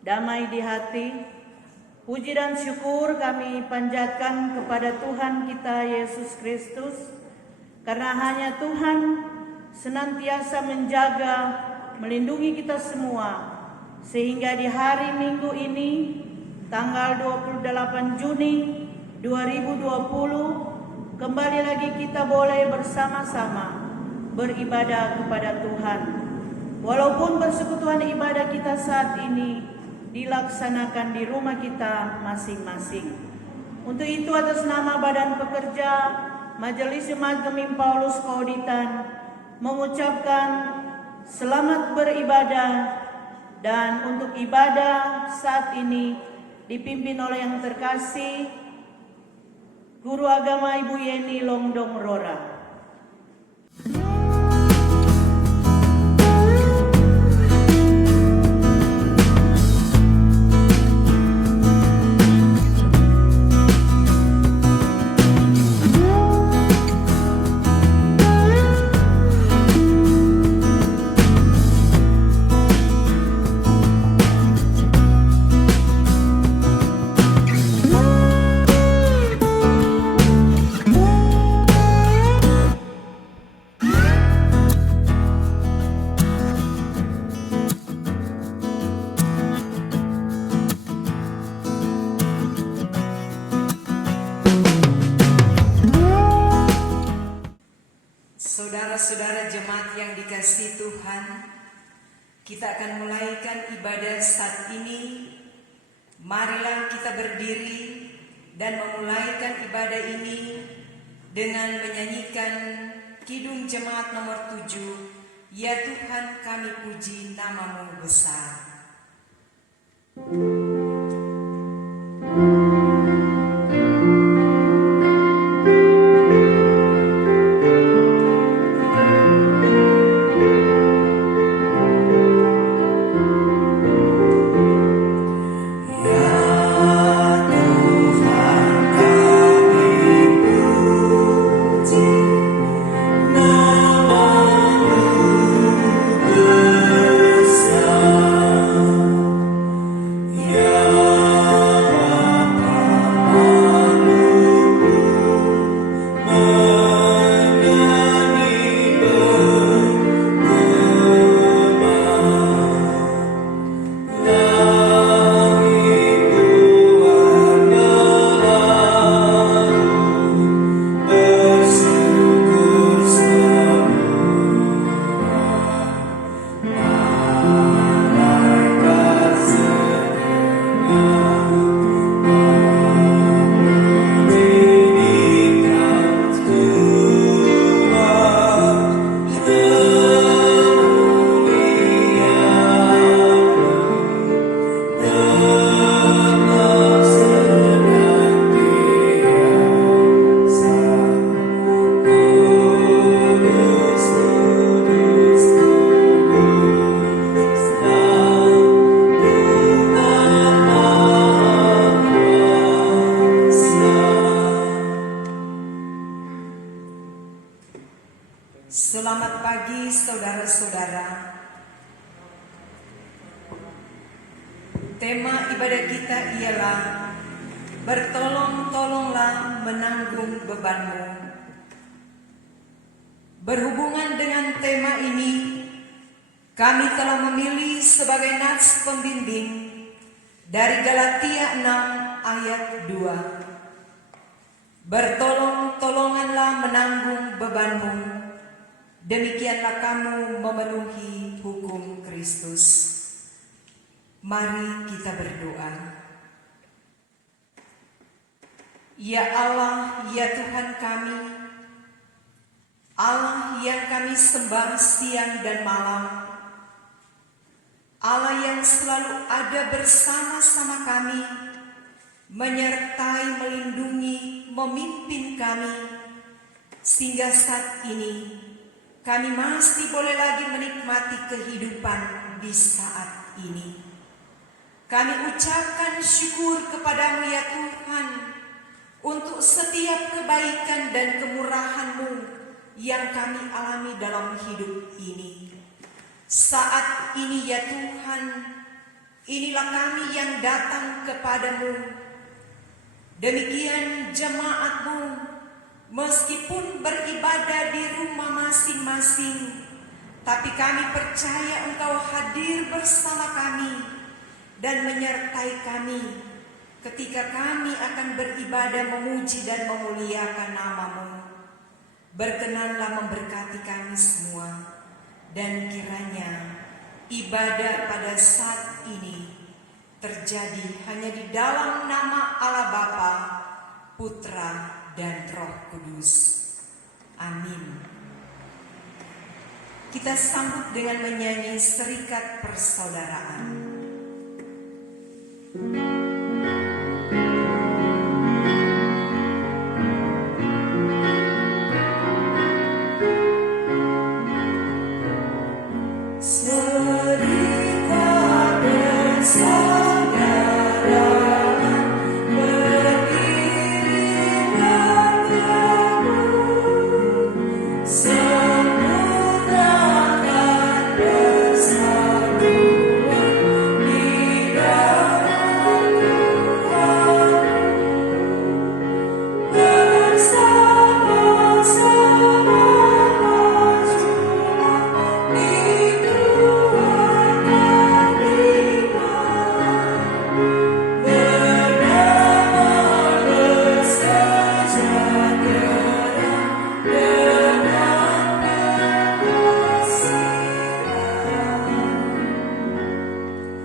damai di hati. Puji dan syukur kami panjatkan kepada Tuhan kita Yesus Kristus, karena hanya Tuhan senantiasa menjaga, melindungi kita semua, sehingga di hari Minggu ini, tanggal 28 Juni 2020, kembali lagi kita boleh bersama-sama beribadah kepada Tuhan. Walaupun persekutuan ibadah kita saat ini dilaksanakan di rumah kita masing-masing. Untuk itu atas nama Badan Pekerja Majelis Jemaat Gemim Paulus Kauditan mengucapkan selamat beribadah, dan untuk ibadah saat ini dipimpin oleh yang terkasih Guru Agama Ibu Yeni Longdong Rora. Saudara-saudara jemaat yang dikasihi Tuhan, kita akan mulaikan ibadah saat ini. Marilah kita berdiri dan memulaikan ibadah ini dengan menyanyikan Kidung Jemaat nomor 7, Ya Tuhan kami puji namamu besar. Selamat pagi saudara-saudara. Tema ibadah kita ialah bertolong-tolonglah menanggung bebanmu. Berhubungan dengan tema ini, kami telah memilih sebagai nats pembimbing dari Galatia 6 ayat 2. Bertolong-tolonganlah menanggung bebanmu, demikianlah kamu memenuhi hukum Kristus. Mari kita berdoa. Ya Allah, ya Tuhan kami, Allah yang kami sembah siang dan malam, Allah yang selalu ada bersama-sama kami, menyertai, melindungi, memimpin kami, sehingga saat ini kami masih boleh lagi menikmati kehidupan di saat ini. Kami ucapkan syukur kepadamu ya Tuhan untuk setiap kebaikan dan kemurahan-Mu yang kami alami dalam hidup ini. Saat ini ya Tuhan, inilah kami yang datang kepadamu. Demikian jemaatmu, meskipun beribadah di rumah masing-masing, tapi kami percaya Engkau hadir bersama kami dan menyertai kami ketika kami akan beribadah memuji dan memuliakan nama-Mu. Berkenanlah memberkati kami semua, dan kiranya ibadah pada saat ini terjadi hanya di dalam nama Allah Bapa, Putra, dan Roh Kudus. Amin. Kita sambut dengan menyanyi Serikat Persaudaraan.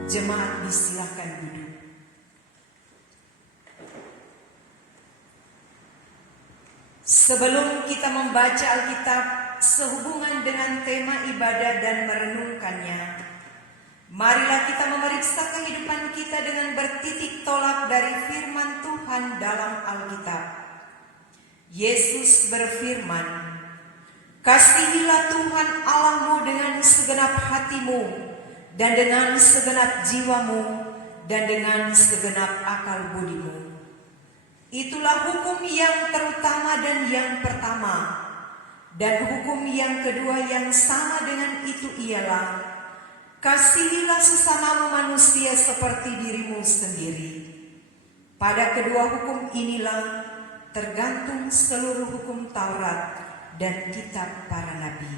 Jemaat disilahkan duduk. Sebelum kita membaca Alkitab sehubungan dengan tema ibadah dan merenungkannya, marilah kita memeriksa kehidupan kita dengan bertitik tolak dari firman Tuhan dalam Alkitab. Yesus berfirman, "Kasihilah Tuhan Allahmu dengan segenap hatimu, dan dengan segenap jiwamu, dan dengan segenap akal budimu." Itulah hukum yang terutama dan yang pertama. Dan hukum yang kedua yang sama dengan itu ialah, kasihilah sesamamu manusia seperti dirimu sendiri. Pada kedua hukum inilah tergantung seluruh hukum Taurat dan kitab para nabi.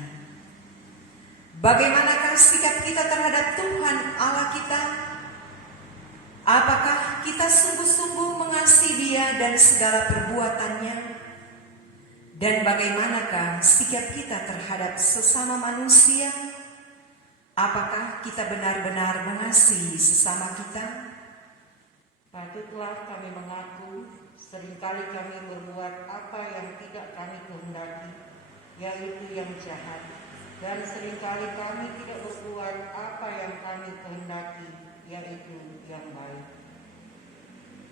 Bagaimanakah sikap kita terhadap Tuhan Allah kita? Apakah kita sungguh-sungguh mengasihi Dia dan segala perbuatannya? Dan bagaimanakah sikap kita terhadap sesama manusia? Apakah kita benar-benar mengasihi sesama kita? Patutlah kami mengaku, seringkali kami berbuat apa yang tidak kami kehendaki, yaitu yang jahat. Dan seringkali kami tidak berbuat apa yang kami kehendaki, yaitu yang baik.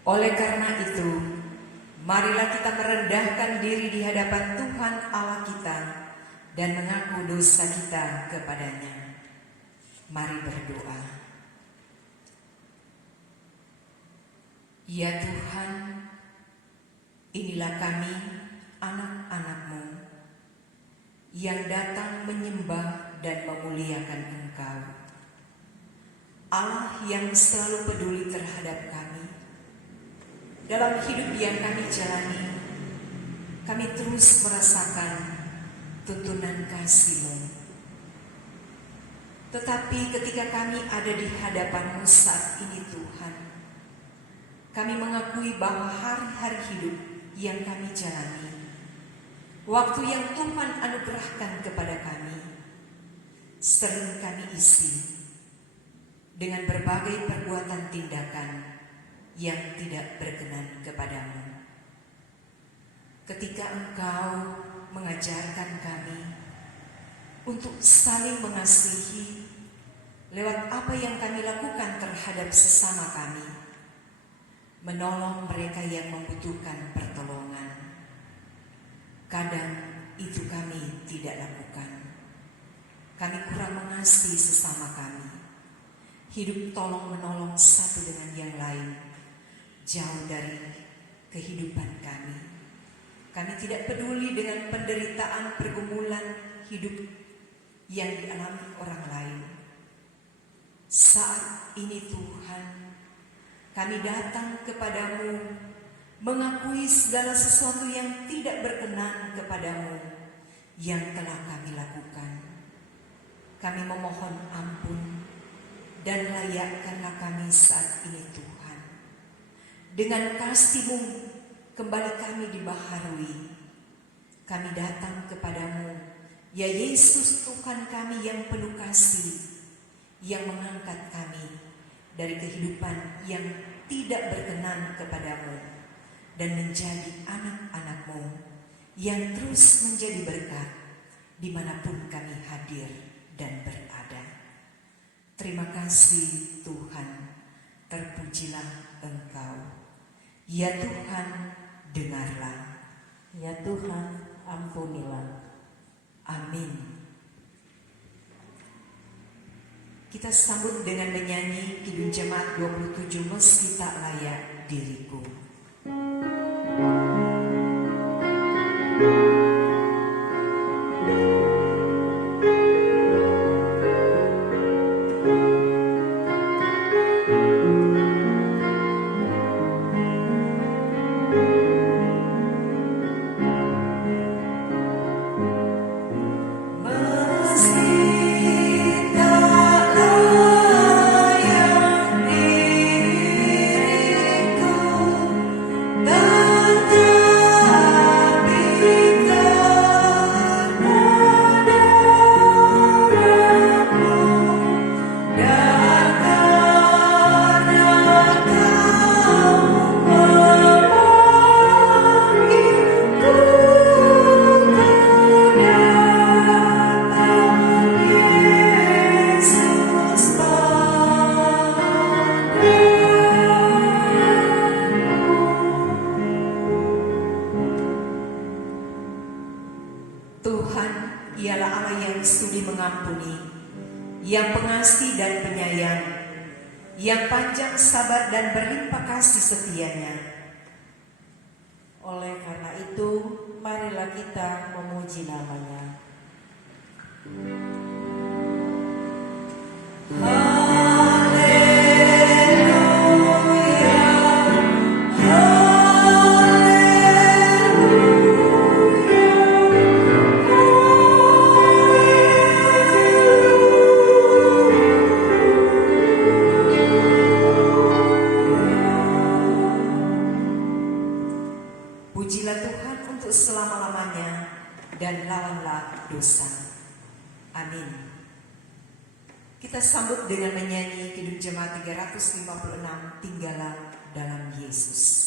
Oleh karena itu, marilah kita merendahkan diri di hadapan Tuhan Allah kita dan mengaku dosa kita kepadanya. Mari berdoa. Ya Tuhan, inilah kami, anak-anak-Mu, yang datang menyembah dan memuliakan Engkau, Allah yang selalu peduli terhadap kami. Dalam hidup yang kami jalani, kami terus merasakan tuntunan kasih-Mu. Tetapi ketika kami ada di hadapan-Mu saat ini Tuhan, kami mengakui bahwa hari-hari hidup yang kami jalani, waktu yang Tuhan anugerahkan kepada kami, sering kami isi dengan berbagai perbuatan tindakan yang tidak berkenan kepadamu. Ketika Engkau mengajarkan kami untuk saling mengasihi lewat apa yang kami lakukan terhadap sesama kami, menolong mereka yang membutuhkan pertolongan, kadang itu kami tidak lakukan. Kami kurang mengasihi sesama kami. Hidup tolong-menolong satu dengan yang lain jauh dari kehidupan kami. Kami tidak peduli dengan penderitaan pergumulan hidup yang dialami orang lain. Saat ini Tuhan, kami datang kepadamu mengakui segala sesuatu yang tidak berkenan kepadamu yang telah kami lakukan. Kami memohon ampun dan layakkanlah kami saat ini Tuhan. Dengan kasih-Mu kembali kami dibaharui. Kami datang kepadamu, ya Yesus Tuhan kami yang penuh kasih, yang mengangkat kami dari kehidupan yang tidak berkenan kepadamu dan menjadi anak-anak-Mu yang terus menjadi berkat dimanapun kami hadir dan berada. Terima kasih Tuhan, terpujilah Engkau. Ya Tuhan, dengarlah. Ya Tuhan, ampunilah. Amin. Kita sambut dengan menyanyi Kidung Jemaat 27, Meski Tak Layak Diriku. Tuhan ialah Allah yang sudi mengampuni, yang pengasih dan penyayang, yang panjang sabar dan berlimpah kasih setianya. Oleh karena itu, marilah kita memuji nama-Nya. Pujilah Tuhan untuk selama-lamanya dan lawanlah dosa. Amin. Kita sambut dengan menyanyi Kidung Jemaat 356, Tinggallah dalam Yesus.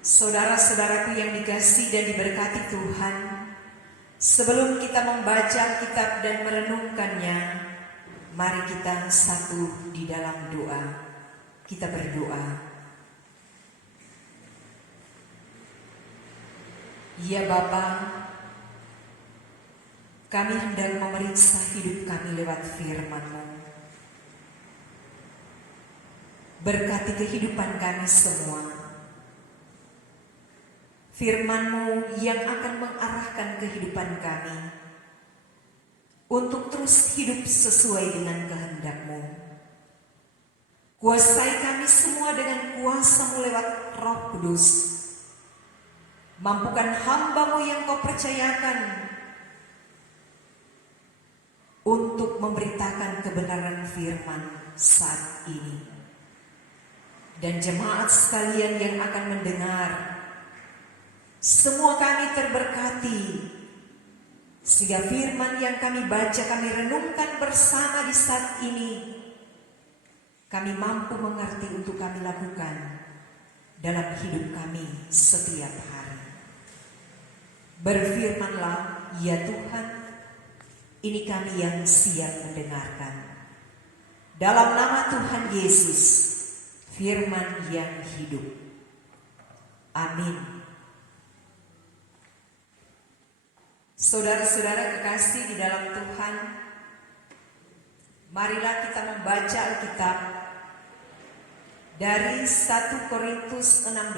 Saudara-saudaraku yang dikasihi dan diberkati Tuhan, sebelum kita membaca kitab dan merenungkannya, mari kita satu di dalam doa. Kita berdoa. Ya Bapa, kami hendak memeriksa hidup kami lewat firman-Mu. Berkati kehidupan kami semua. Firman-Mu yang akan mengarahkan kehidupan kami untuk terus hidup sesuai dengan kehendak-Mu. Kuasai kami semua dengan kuasa-Mu lewat Roh Kudus. Mampukan hamba-Mu yang Kau percayakan untuk memberitakan kebenaran firman saat ini. Dan jemaat sekalian yang akan mendengar, semua kami terberkati, sehingga firman yang kami baca, kami renungkan bersama di saat ini, kami mampu mengerti untuk kami lakukan dalam hidup kami setiap hari. Berfirmanlah, ya Tuhan, ini kami yang siap mendengarkan. Dalam nama Tuhan Yesus, firman yang hidup. Amin. Saudara-saudara kekasih di dalam Tuhan, marilah kita membaca Alkitab dari 1 Korintus 16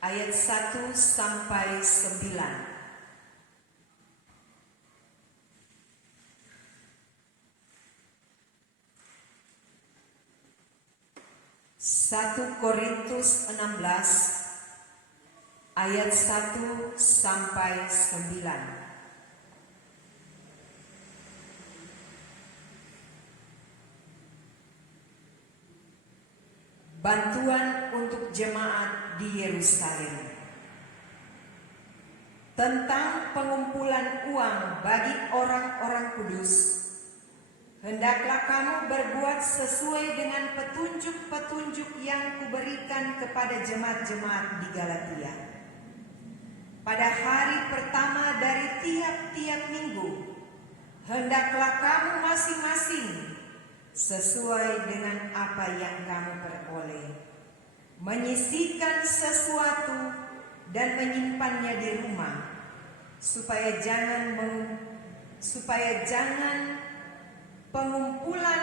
ayat 1 sampai 9. 1 Korintus 16 ayat 1 sampai 9. Bantuan untuk jemaat di Yerusalem. Tentang pengumpulan uang bagi orang-orang kudus, hendaklah kamu berbuat sesuai dengan petunjuk-petunjuk yang kuberikan kepada jemaat-jemaat di Galatia. Pada hari pertama dari tiap-tiap minggu, hendaklah kamu masing-masing sesuai dengan apa yang kamu peroleh, menyisihkan sesuatu dan menyimpannya di rumah, supaya jangan pengumpulan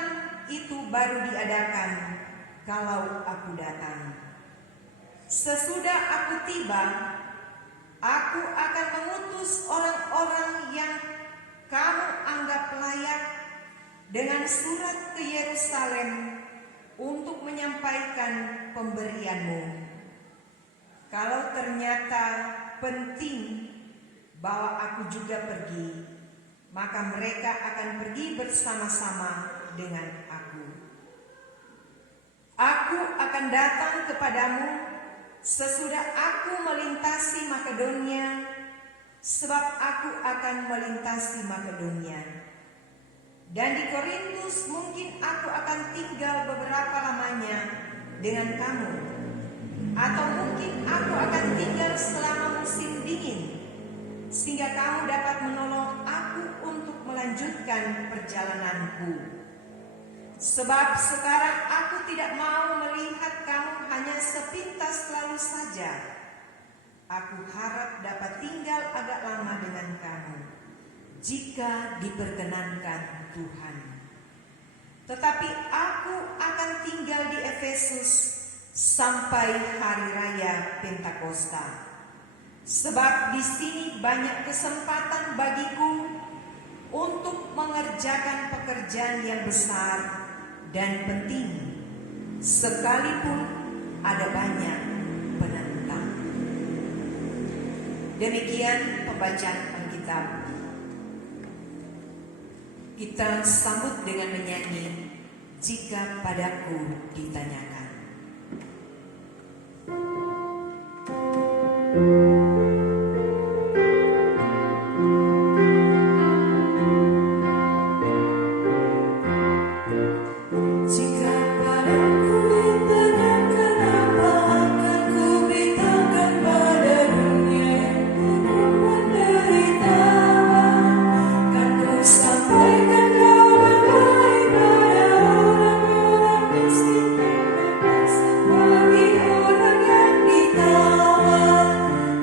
itu baru diadakan kalau aku datang. Sesudah aku tiba, aku akan mengutus orang-orang yang kamu anggap layak dengan surat ke Yerusalem untuk menyampaikan pemberianmu. Kalau ternyata penting bahwa aku juga pergi, maka mereka akan pergi bersama-sama dengan aku. Aku akan datang kepadamu sesudah aku melintasi Makedonia, sebab aku akan melintasi Makedonia. Dan di Korintus mungkin aku akan tinggal beberapa lamanya dengan kamu, atau mungkin aku akan tinggal selama musim dingin, sehingga kamu dapat menolong aku untuk melanjutkan perjalananku. Sebab sekarang aku tidak mau melihat kamu hanya sepintas lalu saja. Aku harap dapat tinggal agak lama dengan kamu, jika diperkenankan Tuhan. Tetapi aku akan tinggal di Efesus sampai hari raya Pentakosta. Sebab di sini banyak kesempatan bagiku untuk mengerjakan pekerjaan yang besar dan penting, sekalipun ada banyak penentang. Demikian pembacaan Alkitab. Kita sambut dengan menyanyi "Jika Padaku Ditanyakan".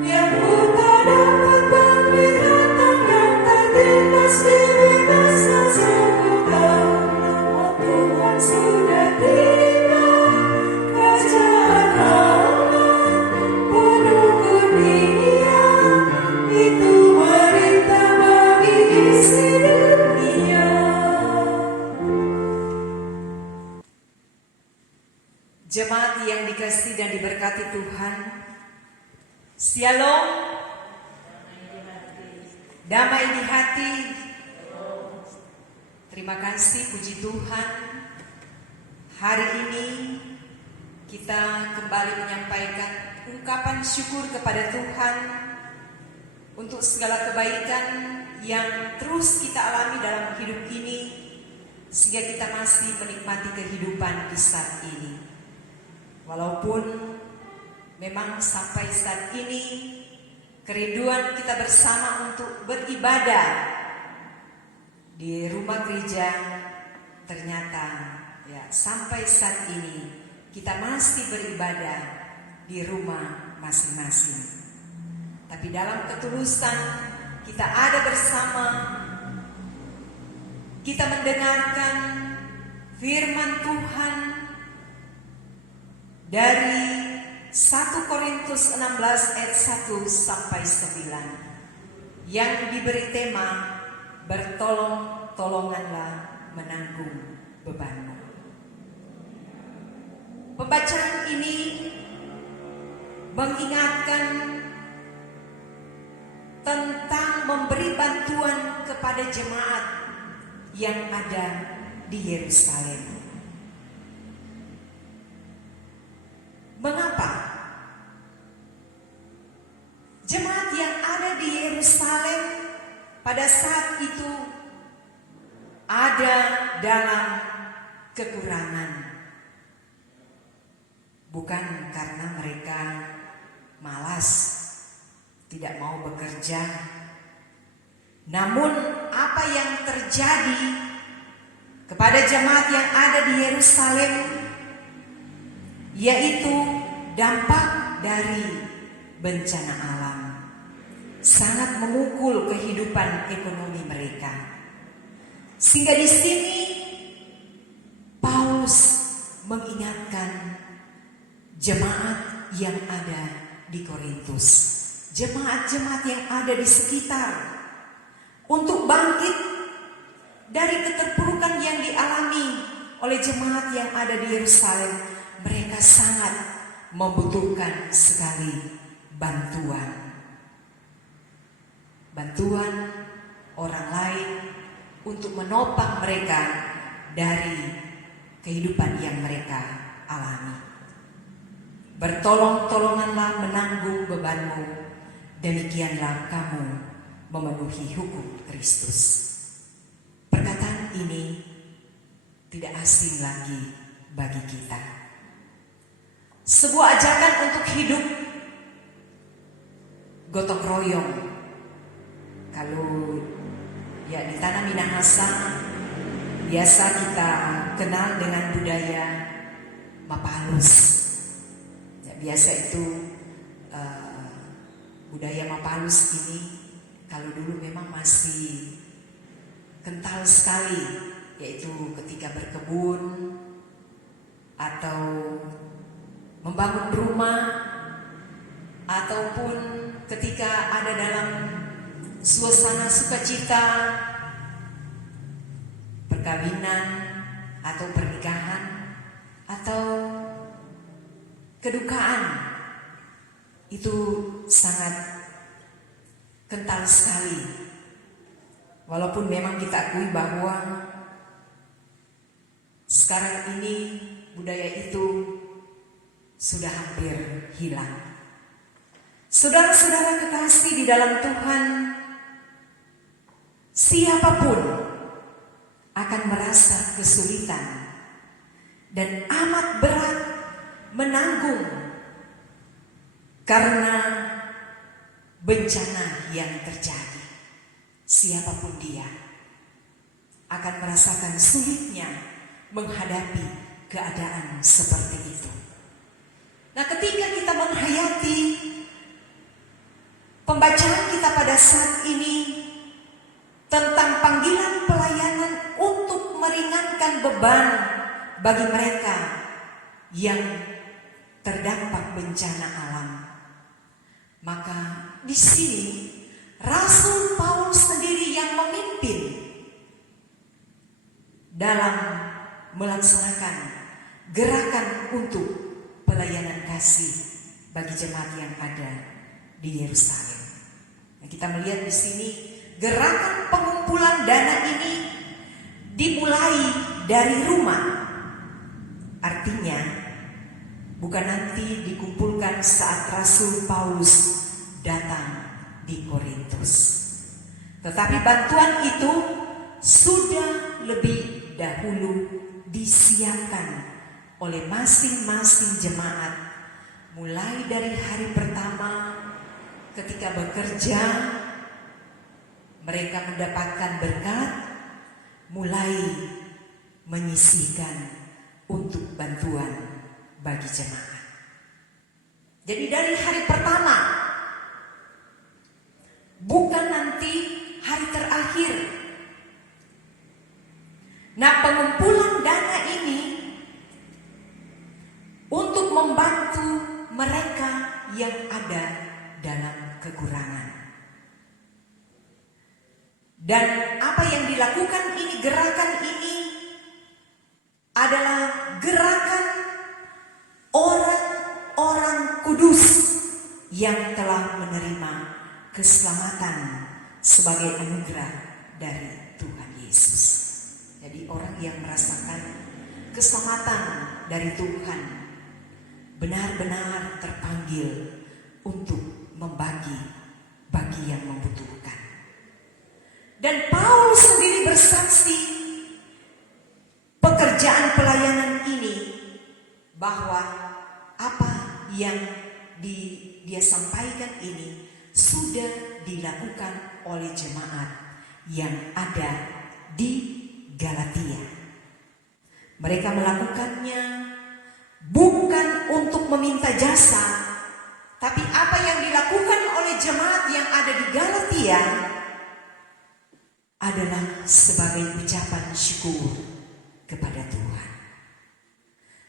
Ya diberkati Tuhan. Shalom. Damai di hati. Terima kasih, puji Tuhan. Hari ini kita kembali menyampaikan ungkapan syukur kepada Tuhan untuk segala kebaikan yang terus kita alami dalam hidup ini, sehingga kita masih menikmati kehidupan di saat ini. Walaupun memang sampai saat ini kerinduan kita bersama untuk beribadah di rumah gereja, ternyata ya sampai saat ini kita masih beribadah di rumah masing-masing. Tapi dalam ketulusan kita ada bersama, kita mendengarkan firman Tuhan dari 1 Korintus 16 ayat 1 sampai 9 yang diberi tema bertolong-tolonganlah menanggung bebanmu. Pembacaan ini mengingatkan tentang memberi bantuan kepada jemaat yang ada di Yerusalem. Mengapa? Jemaat yang ada di Yerusalem pada saat itu ada dalam kekurangan. Bukan karena mereka malas, tidak mau bekerja. Namun apa yang terjadi kepada jemaat yang ada di Yerusalem yaitu dampak dari bencana alam, sangat memukul kehidupan ekonomi mereka. Sehingga di sini Paulus mengingatkan jemaat yang ada di Korintus, jemaat-jemaat yang ada di sekitar, untuk bangkit dari keterpurukan yang dialami oleh jemaat yang ada di Yerusalem. Mereka sangat membutuhkan sekali bantuan orang lain untuk menopang mereka dari kehidupan yang mereka alami. Bertolong-tolonganlah menanggung bebanmu, demikianlah kamu memenuhi hukum Kristus. Perkataan ini tidak asing lagi bagi kita. Sebuah ajakan untuk hidup gotong royong. Kalau ya di tanah Minahasa biasa kita kenal dengan budaya Mapalus. Ya, biasa itu budaya Mapalus ini kalau dulu memang masih kental sekali, yaitu ketika berkebun atau membangun rumah, ataupun ketika ada dalam suasana sukacita, perkawinan atau pernikahan atau kedukaan, itu sangat kental sekali. Walaupun memang kita akui bahwa sekarang ini budaya itu sudah hampir hilang. Saudara-saudara kekasih di dalam Tuhan, siapapun akan merasa kesulitan dan amat berat menanggung karena bencana yang terjadi. Siapapun dia akan merasakan sulitnya menghadapi keadaan seperti itu. Nah, ketika kita menghayati pembacaan kita pada saat ini tentang panggilan pelayanan untuk meringankan beban bagi mereka yang terdampak bencana alam, maka di sini Rasul Paulus sendiri yang memimpin dalam melaksanakan gerakan untuk pelayanan kasih bagi jemaat yang ada di Yerusalem. Nah, kita melihat di sini gerakan pengumpulan dana ini dimulai dari rumah. Artinya bukan nanti dikumpulkan saat Rasul Paulus datang di Korintus, tetapi bantuan itu sudah lebih dahulu disiapkan oleh masing-masing jemaat, mulai dari hari pertama ketika bekerja mereka mendapatkan berkat, mulai menyisihkan untuk bantuan bagi jemaat. Jadi dari hari pertama, bukan nanti hari terakhir. Nah, pengumpulan dana ini untuk membantu mereka yang ada dalam kekurangan. Dan apa yang dilakukan ini, gerakan ini adalah gerakan orang-orang kudus yang telah menerima keselamatan sebagai anugerah dari Tuhan Yesus. Jadi orang yang merasakan keselamatan dari Tuhan benar-benar terpanggil untuk membagi bagi yang membutuhkan. Dan Paulus sendiri bersaksi pekerjaan pelayanan ini, bahwa apa yang dia sampaikan ini sudah dilakukan oleh jemaat yang ada di Galatia. Mereka melakukannya bukan untuk meminta jasa, tapi apa yang dilakukan oleh jemaat yang ada di Galatia adalah sebagai ucapan syukur kepada Tuhan.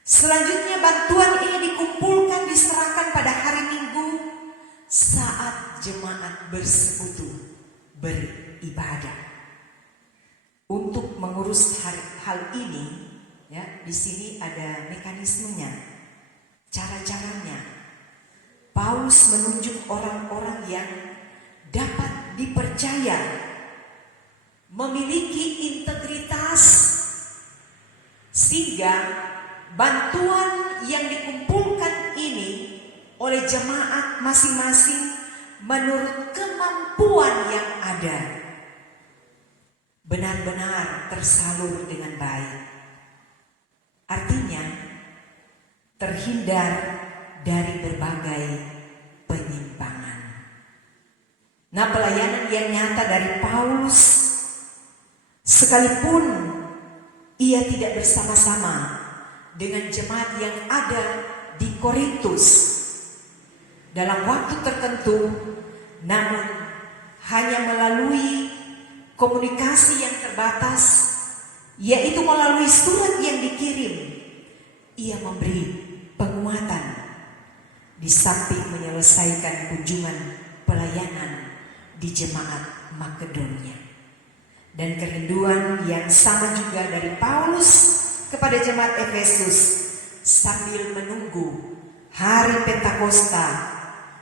Selanjutnya bantuan ini dikumpulkan, diserahkan pada hari Minggu saat jemaat bersekutu beribadah. Untuk mengurus hal ini, ya, di sini ada mekanismenya, cara-caranya. Paulus menunjuk orang-orang yang dapat dipercaya, memiliki integritas, sehingga bantuan yang dikumpulkan ini oleh jemaat masing-masing menurut kemampuan yang ada benar-benar tersalur dengan baik. Artinya terhindar dari berbagai penyimpangan. Nah, pelayanan yang nyata dari Paulus, sekalipun ia tidak bersama-sama dengan jemaat yang ada di Korintus dalam waktu tertentu, namun hanya melalui komunikasi yang terbatas, yaitu melalui surat yang dikirim, ia memberi penguatan di samping menyelesaikan kunjungan pelayanan di jemaat Makedonia. Dan kerinduan yang sama juga dari Paulus kepada jemaat Efesus sambil menunggu hari Pentakosta,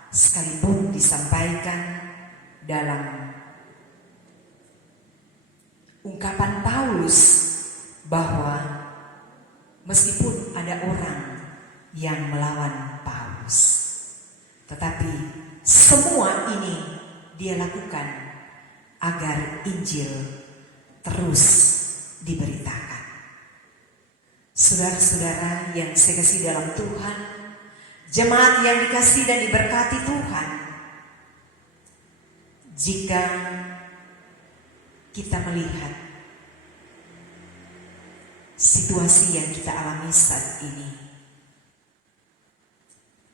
sekalipun disampaikan dalam ungkapan Paulus bahwa meskipun ada orang yang melawan Paulus, tetapi semua ini dia lakukan agar Injil terus diberitakan. Saudara-saudara yang saya kasih dalam Tuhan, jemaat yang dikasih dan diberkati Tuhan, jika kita melihat situasi yang kita alami saat ini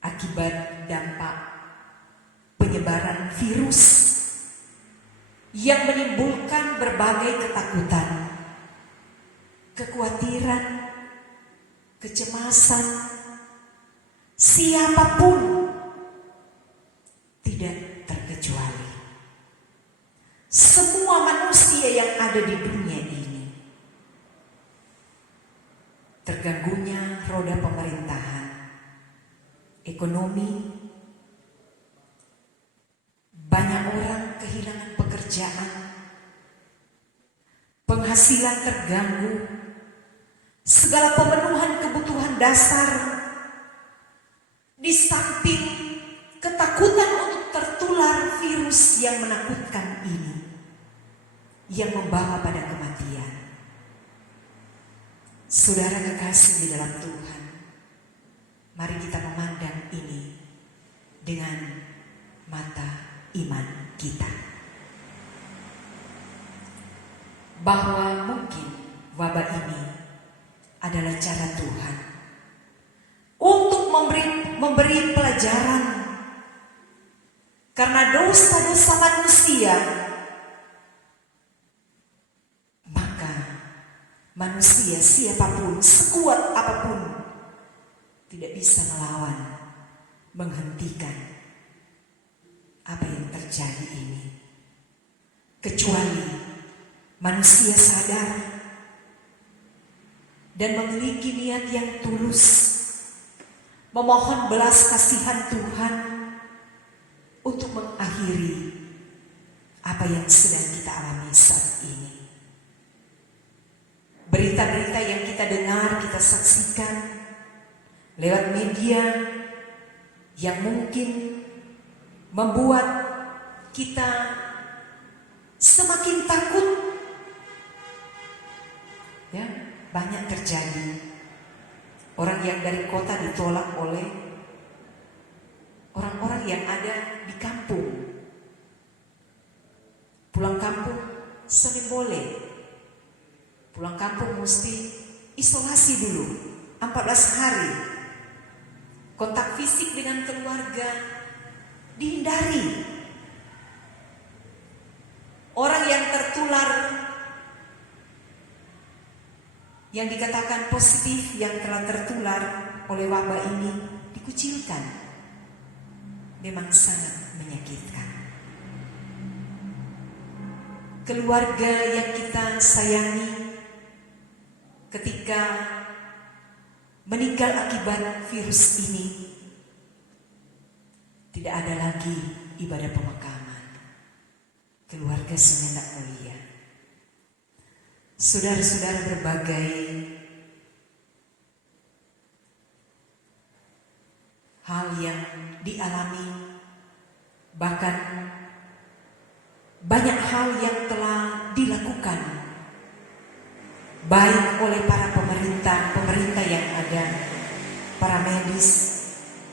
akibat dampak penyebaran virus yang menimbulkan berbagai ketakutan, kekhawatiran, kecemasan, siapapun tidak terkecuali. Semua manusia yang ada di dunia ini, terganggunya roda pemerintahan, ekonomi. Banyak orang kehilangan pekerjaan, penghasilan terganggu, segala pemenuhan kebutuhan dasar, di samping ketakutan untuk tertular virus yang menakutkan ini, yang membawa pada kematian. Saudara kekasih di dalam Tuhan, mari kita memandang ini dengan mata iman kita, bahwa mungkin wabah ini adalah cara Tuhan untuk memberi pelajaran, karena dosa-dosa manusia, maka manusia siapapun, sekuat apapun, tidak bisa melawan, menghentikan apa yang terjadi ini, kecuali manusia sadar dan memiliki niat yang tulus, memohon belas kasihan Tuhan untuk mengakhiri apa yang sedang kita alami saat ini. Berita-berita yang kita dengar, kita saksikan lewat media yang mungkin membuat kita semakin takut. Ya, banyak terjadi. Orang yang dari kota ditolak oleh orang-orang yang ada di kampung. Pulang kampung Senin boleh. Pulang kampung mesti isolasi dulu 14 hari. Kontak fisik dengan keluarga dihindari. Orang yang tertular, yang dikatakan positif, yang telah tertular oleh wabah ini dikucilkan. Memang sangat menyakitkan. Keluarga yang kita sayangi ketika meninggal akibat virus ini, tidak ada lagi ibadah pemakaman. Keluarga semendak mulia. Saudara-saudara, berbagai hal yang dialami, bahkan banyak hal yang telah dilakukan baik oleh para pemerintah yang ada, para medis,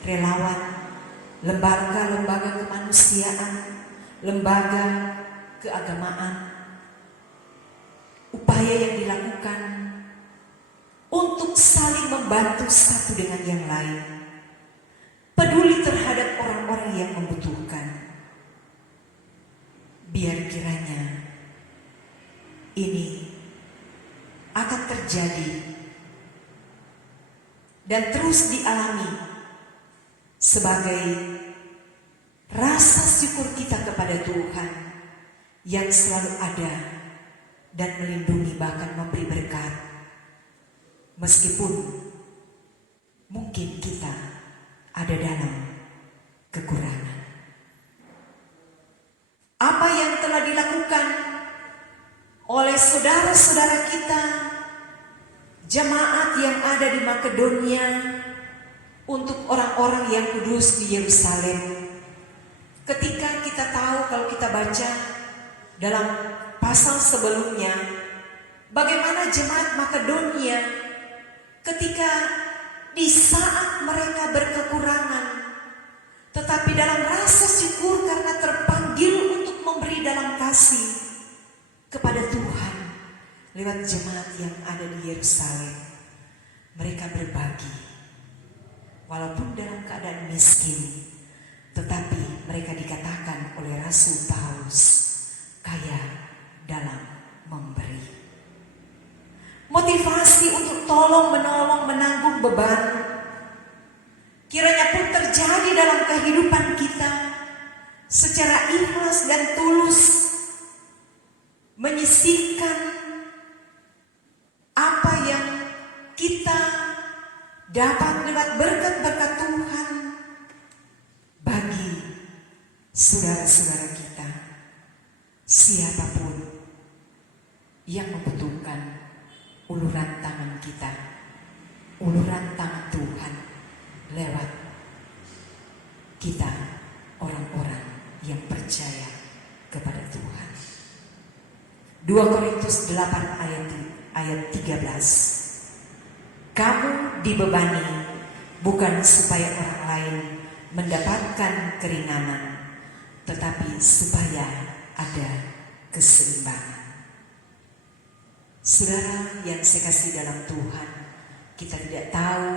relawan, lembaga-lembaga kemanusiaan, lembaga keagamaan, upaya yang dilakukan untuk saling membantu satu dengan yang lain, peduli terhadap orang-orang yang membutuhkan. Biar kiranya ini akan terjadi dan terus dialami sebagai rasa syukur kita kepada Tuhan yang selalu ada dan melindungi, bahkan memberi berkat, meskipun mungkin kita ada dalam kekurangan. Apa yang telah dilakukan oleh saudara-saudara kita, jemaat yang ada di Makedonia, untuk orang-orang yang kudus di Yerusalem. Ketika kita tahu, kalau kita baca dalam pasal sebelumnya, bagaimana jemaat Makedonia ketika di saat mereka berkekurangan, tetapi dalam rasa syukur karena terpanggil untuk memberi dalam kasih kepada Tuhan lewat jemaat yang ada di Yerusalem, mereka berbagi walaupun dalam keadaan miskin, tetapi mereka dikatakan oleh Rasul Paulus kaya dalam memberi. Motivasi untuk tolong menolong menanggung beban kiranya pun terjadi dalam kehidupan kita secara ikhlas dan tulus, menyisihkan apa yang kita dapat lewat berkat-berkat Tuhan saudara-saudara kita, siapapun yang membutuhkan uluran tangan kita, uluran tangan Tuhan lewat kita, orang-orang yang percaya kepada Tuhan. 2 Korintus 8 ayat 13. Kamu dibebani bukan supaya orang lain mendapatkan keringanan, tetapi supaya ada keseimbangan. Saudara yang saya kasih dalam Tuhan, kita tidak tahu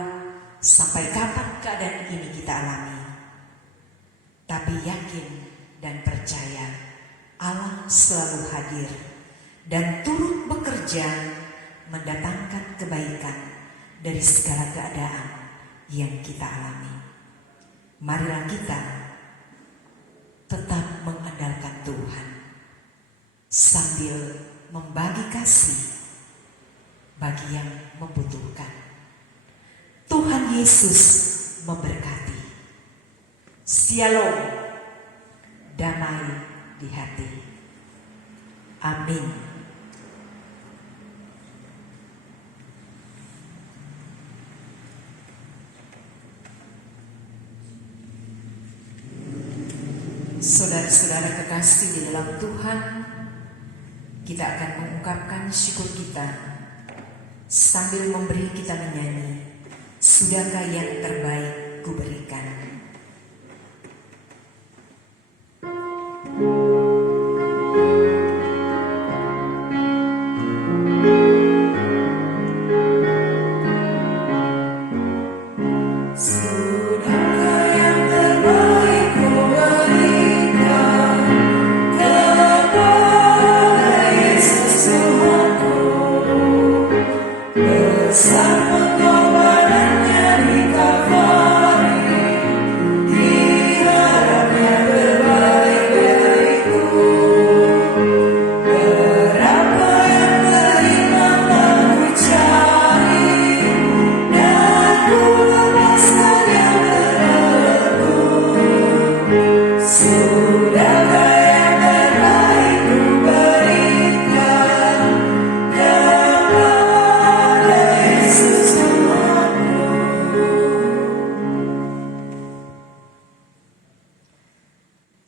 sampai kapan keadaan ini kita alami, tapi yakin dan percaya Allah selalu hadir dan turut bekerja mendatangkan kebaikan dari segala keadaan yang kita alami. Marilah kita tetap mengandalkan Tuhan sambil membagi kasih bagi yang membutuhkan. Tuhan Yesus memberkati. Shalom, damai di hati. Amin. Saudara-saudara kekasih di dalam Tuhan, kita akan mengungkapkan syukur kita sambil memberi kita menyanyi, sudahkah yang terbaik kuberikan.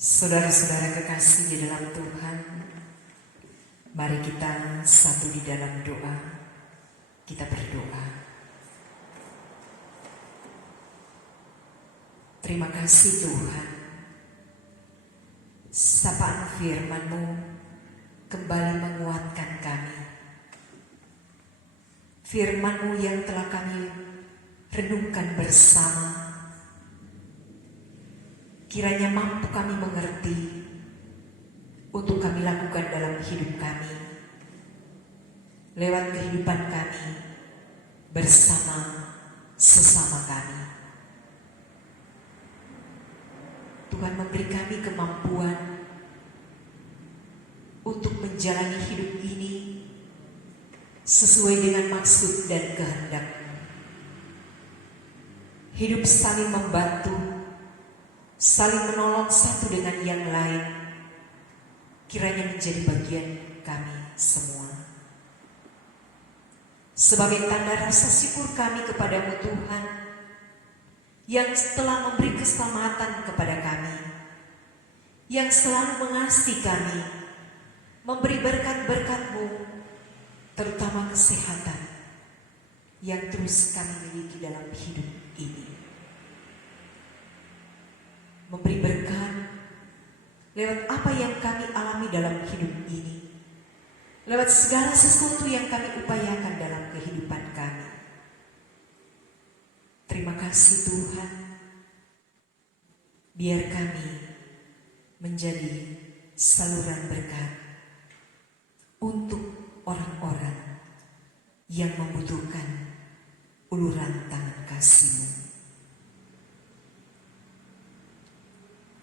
Saudara-saudara kekasih di dalam Tuhan, mari kita satu di dalam doa. Kita berdoa. Terima kasih Tuhan, sapaan firman-Mu kembali menguatkan kami. Firman-Mu yang telah kami renungkan bersama, kiranya mampu kami mengerti untuk kami lakukan dalam hidup kami, lewat kehidupan kami bersama sesama kami. Tuhan memberi kami kemampuan untuk menjalani hidup ini sesuai dengan maksud dan kehendak-Mu. Hidup saling membantu, saling menolong satu dengan yang lain, kiranya menjadi bagian kami semua. Sebagai tanda rasa syukur kami kepadamu Tuhan, yang telah memberi keselamatan kepada kami, yang selalu mengasihi kami, memberi berkat-berkat-Mu, terutama kesehatan yang terus kami miliki dalam hidup ini. Memberi berkat lewat apa yang kami alami dalam hidup ini, lewat segala sesuatu yang kami upayakan dalam kehidupan kami. Terima kasih Tuhan, biar kami menjadi saluran berkat untuk orang-orang yang membutuhkan uluran tangan kasih-Mu.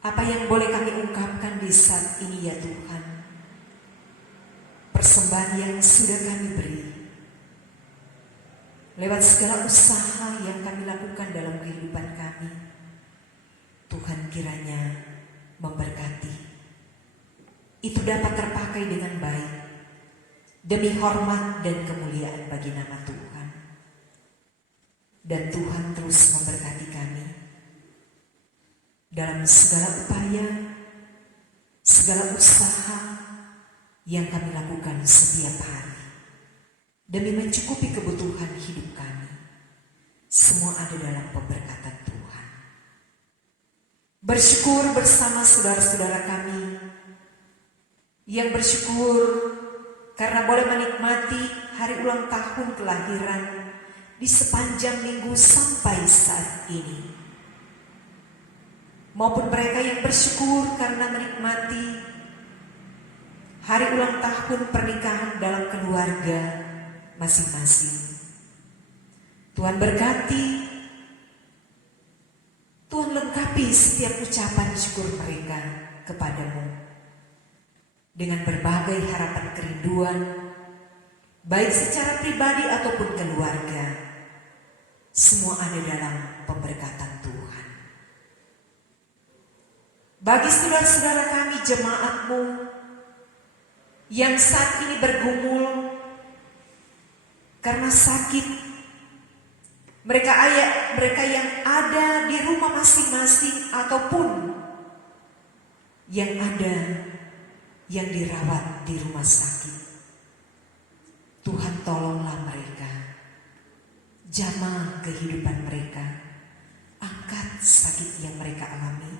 Apa yang boleh kami ungkapkan di saat ini ya Tuhan, persembahan yang sudah kami beri, lewat segala usaha yang kami lakukan dalam kehidupan kami, Tuhan kiranya memberkati. Itu dapat terpakai dengan baik demi hormat dan kemuliaan bagi nama Tuhan. Dan Tuhan terus memberkati kami dalam segala upaya, segala usaha yang kami lakukan setiap hari demi mencukupi kebutuhan hidup kami. Semua ada dalam pemberkatan Tuhan. Bersyukur bersama saudara-saudara kami yang bersyukur karena boleh menikmati hari ulang tahun kelahiran di sepanjang minggu sampai saat ini. Maupun mereka yang bersyukur karena menikmati hari ulang tahun pernikahan dalam keluarga masing-masing. Tuhan berkati, Tuhan lengkapi setiap ucapan syukur mereka kepadamu dengan berbagai harapan kerinduan, baik secara pribadi ataupun keluarga. Semua ada dalam pemberkatan Tuhan. Bagi saudara-saudara kami jemaat-Mu yang saat ini bergumul karena sakit, mereka yang ada di rumah masing-masing ataupun yang ada yang dirawat di rumah sakit. Tuhan tolonglah mereka, jamah kehidupan mereka, angkat sakit yang mereka alami.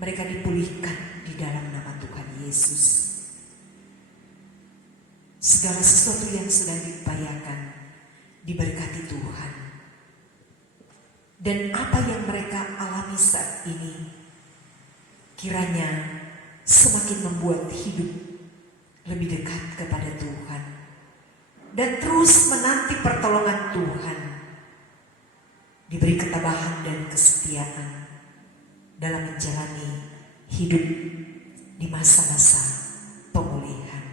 Mereka dipulihkan di dalam nama Tuhan Yesus. Segala sesuatu yang sedang diupayakan diberkati Tuhan. Dan apa yang mereka alami saat ini kiranya semakin membuat hidup lebih dekat kepada Tuhan dan terus menanti pertolongan Tuhan. Diberi ketabahan dan kesetiaan dalam menjalani hidup di masa-masa pemulihan.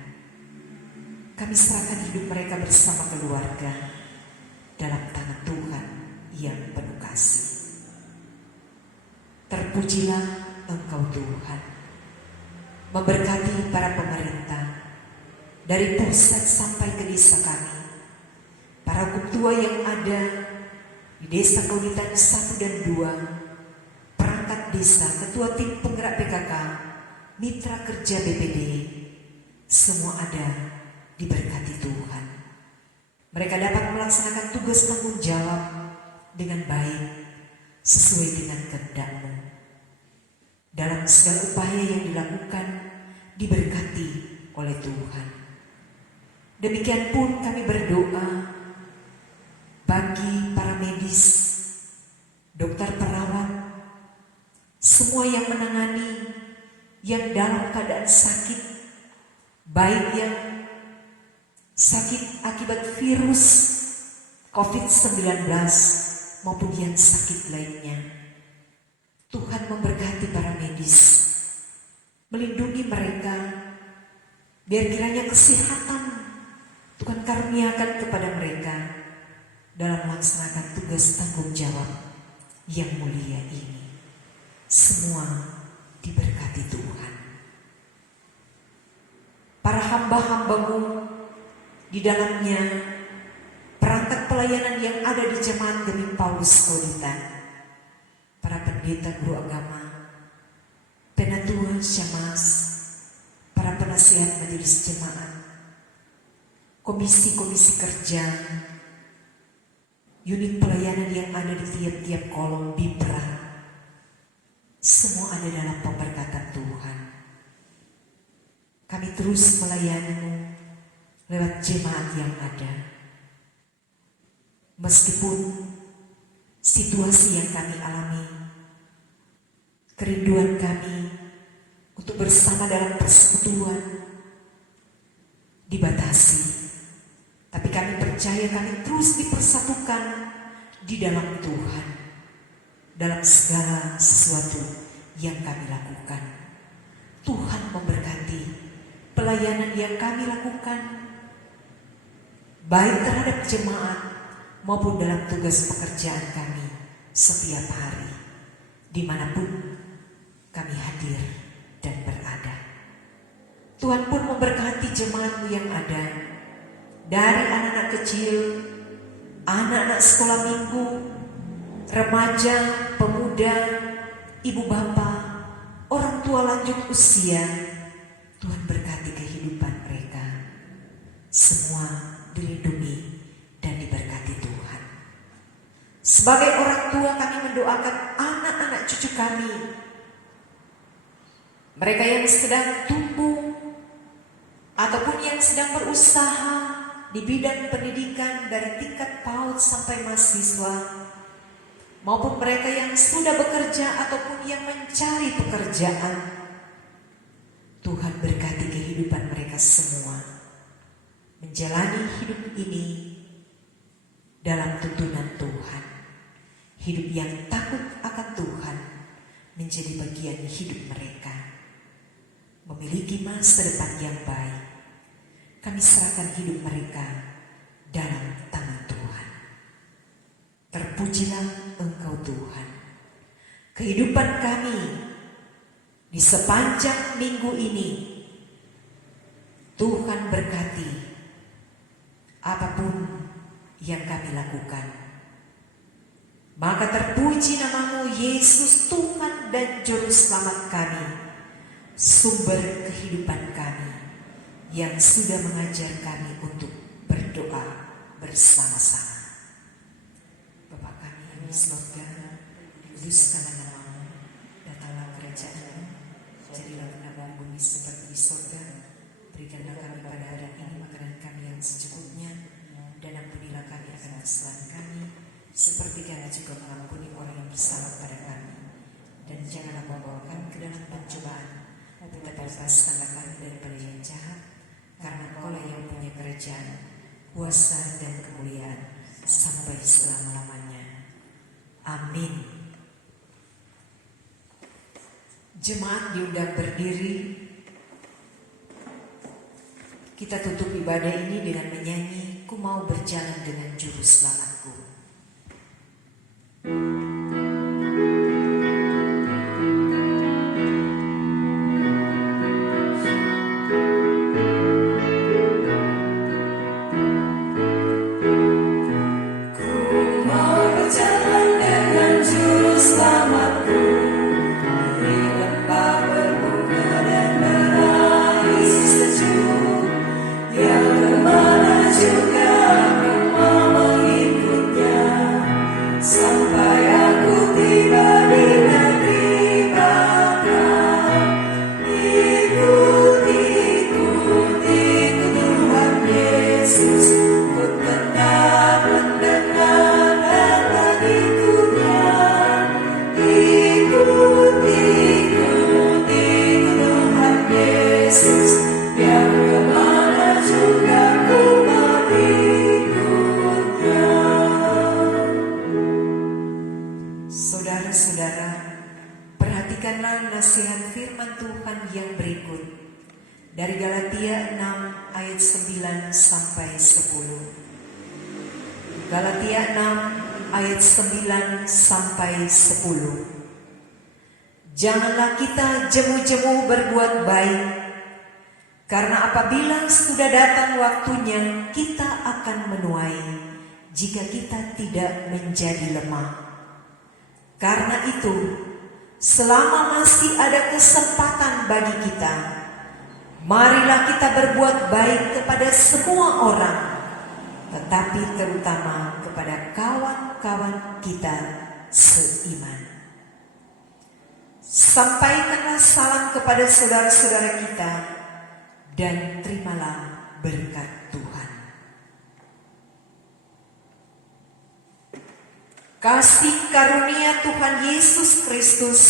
Kami serahkan hidup mereka bersama keluarga dalam tangan Tuhan yang penuh kasih. Terpujilah Engkau Tuhan, memberkati para pemerintah dari pusat sampai ke desa kami, para hukum tua yang ada di desa Kauditan 1 dan 2, perangkat desa, ketua tim penggerak PKK, mitra kerja BPD, semua ada diberkati Tuhan. Mereka dapat melaksanakan tugas tanggung jawab dengan baik sesuai dengan kehendak-Mu. Dalam segala upaya yang dilakukan diberkati oleh Tuhan. Demikian pun kami berdoa bagi para medis, dokter perawat, semua yang menangani yang dalam keadaan sakit, baik yang sakit akibat virus COVID-19 maupun yang sakit lainnya. Tuhan memberkati para medis, melindungi mereka, biar kiranya kesehatan Tuhan karuniakan kepada mereka dalam melaksanakan tugas tanggung jawab yang mulia ini. Semua diberkati Tuhan. Para hamba-hamba-Mu di dalamnya perangkat pelayanan yang ada di Jemaat Gemim Paulus Kauditan, para pendeta guru agama, penatua syamas, para penasihat majelis jemaat, komisi-komisi kerja, unit pelayanan yang ada di tiap-tiap kolom BIPRA, semua ada dalam pemberkatan Tuhan. Kami terus melayani-Mu lewat jemaat yang ada. Meskipun situasi yang kami alami, kerinduan kami untuk bersama dalam persekutuan dibatasi, tapi kami percaya kami terus dipersatukan di dalam Tuhan, dalam segala sesuatu yang kami lakukan. Tuhan memberkati pelayanan yang kami lakukan, baik terhadap jemaat maupun dalam tugas pekerjaan kami setiap hari, dimanapun kami hadir Tuhan pun memberkati jemaat-Mu yang ada, dari anak-anak kecil, anak-anak sekolah minggu, remaja, pemuda, ibu bapak, orang tua lanjut usia. Tuhan berkati kehidupan mereka. Semua dilindungi dan diberkati Tuhan. Sebagai orang tua, kami mendoakan anak-anak cucu kami, mereka yang sedang tumbuh ataupun yang sedang berusaha di bidang pendidikan dari tingkat PAUD sampai mahasiswa, maupun mereka yang sudah bekerja ataupun yang mencari pekerjaan. Tuhan berkati kehidupan mereka semua, menjalani hidup ini dalam tuntunan Tuhan. Hidup yang takut akan Tuhan menjadi bagian hidup mereka. Memiliki masa depan yang baik, kami serahkan hidup mereka dalam tangan Tuhan. Terpujilah Engkau Tuhan. Kehidupan kami di sepanjang minggu ini, Tuhan berkati apapun yang kami lakukan. Maka terpuji nama-Mu Yesus, Tuhan dan Juru Selamat kami, sumber kehidupan kami, yang sudah mengajar kami untuk berdoa bersama-sama. Bapa kami yang di surga, kuduskanlah nama-Mu, datanglah kerajaan-Mu, jadilah kehendakmu bumi seperti di surga. Berikanlah kami pada hari ini makanan kami yang secukupnya, dan ampunilah kami akan kesalahan kami, seperti kami juga mengampuni orang yang bersalah pada kami. Dan janganlah membawa kami ke dalam pencobaan, tetapi lepaskanlah kami daripada yang jahat, karena Engkaulah yang punya kerajaan, kuasa dan kemuliaan sampai selama-lamanya. Amin. Jemaat diundang berdiri. Kita tutup ibadah ini dengan menyanyi "Ku Mau Berjalan Dengan Juru Selamatku". Saudara-saudara, perhatikanlah nasihat firman Tuhan yang berikut dari Galatia 6 ayat 9 sampai 10. Galatia 6 ayat 9 sampai 10. Janganlah kita jemu-jemu berbuat baik, karena apabila sudah datang waktunya kita akan menuai jika kita tidak menjadi lemah. Karena itu, selama masih ada kesempatan bagi kita, marilah kita berbuat baik kepada semua orang, tetapi terutama kepada kawan-kawan kita seiman. Sampaikanlah salam kepada saudara-saudara kita, dan terimalah berkat Tuhan. Kasih karunia Tuhan Yesus Kristus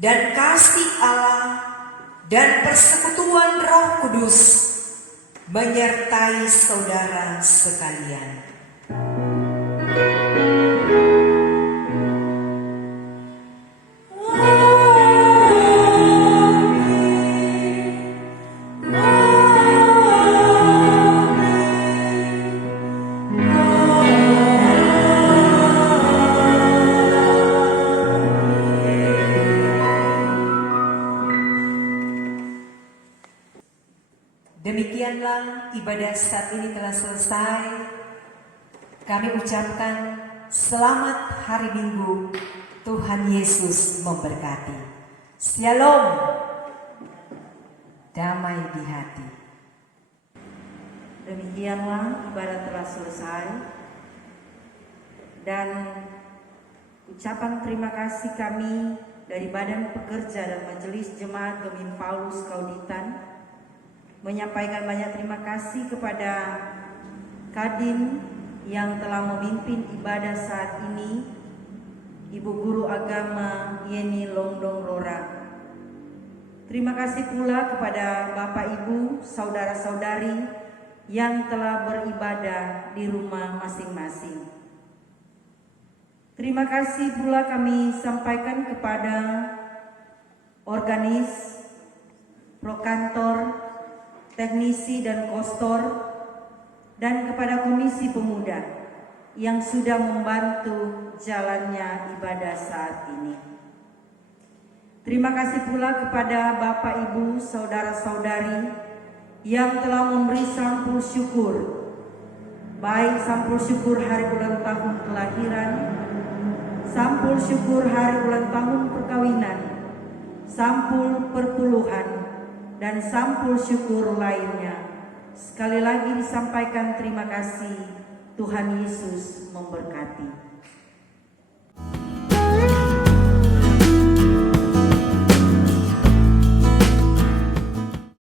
dan kasih Allah dan persekutuan Roh Kudus menyertai saudara sekalian. Demikianlah ibadah saat ini telah selesai. Kami ucapkan selamat hari Minggu. Tuhan Yesus memberkati. Shalom. Damai di hati. Demikianlah ibadah telah selesai. Dan ucapan terima kasih kami dari Badan Pekerja dan Majelis Jemaat Gemim Paulus Kauditan menyampaikan banyak terima kasih kepada Kadin yang telah memimpin ibadah saat ini, Ibu Guru Agama Yeni Longdong Rora. Terima kasih pula kepada Bapak Ibu, saudara-saudari yang telah beribadah di rumah masing-masing. Terima kasih pula kami sampaikan kepada organis, prokantor, teknisi dan kostor, dan kepada Komisi Pemuda yang sudah membantu jalannya ibadah saat ini. Terima kasih pula kepada Bapak Ibu, saudara-saudari yang telah memberi sampul syukur, baik sampul syukur hari ulang tahun kelahiran, sampul syukur hari ulang tahun perkawinan, sampul perpuluhan, dan sampul syukur lainnya. Sekali lagi disampaikan terima kasih. Tuhan Yesus memberkati.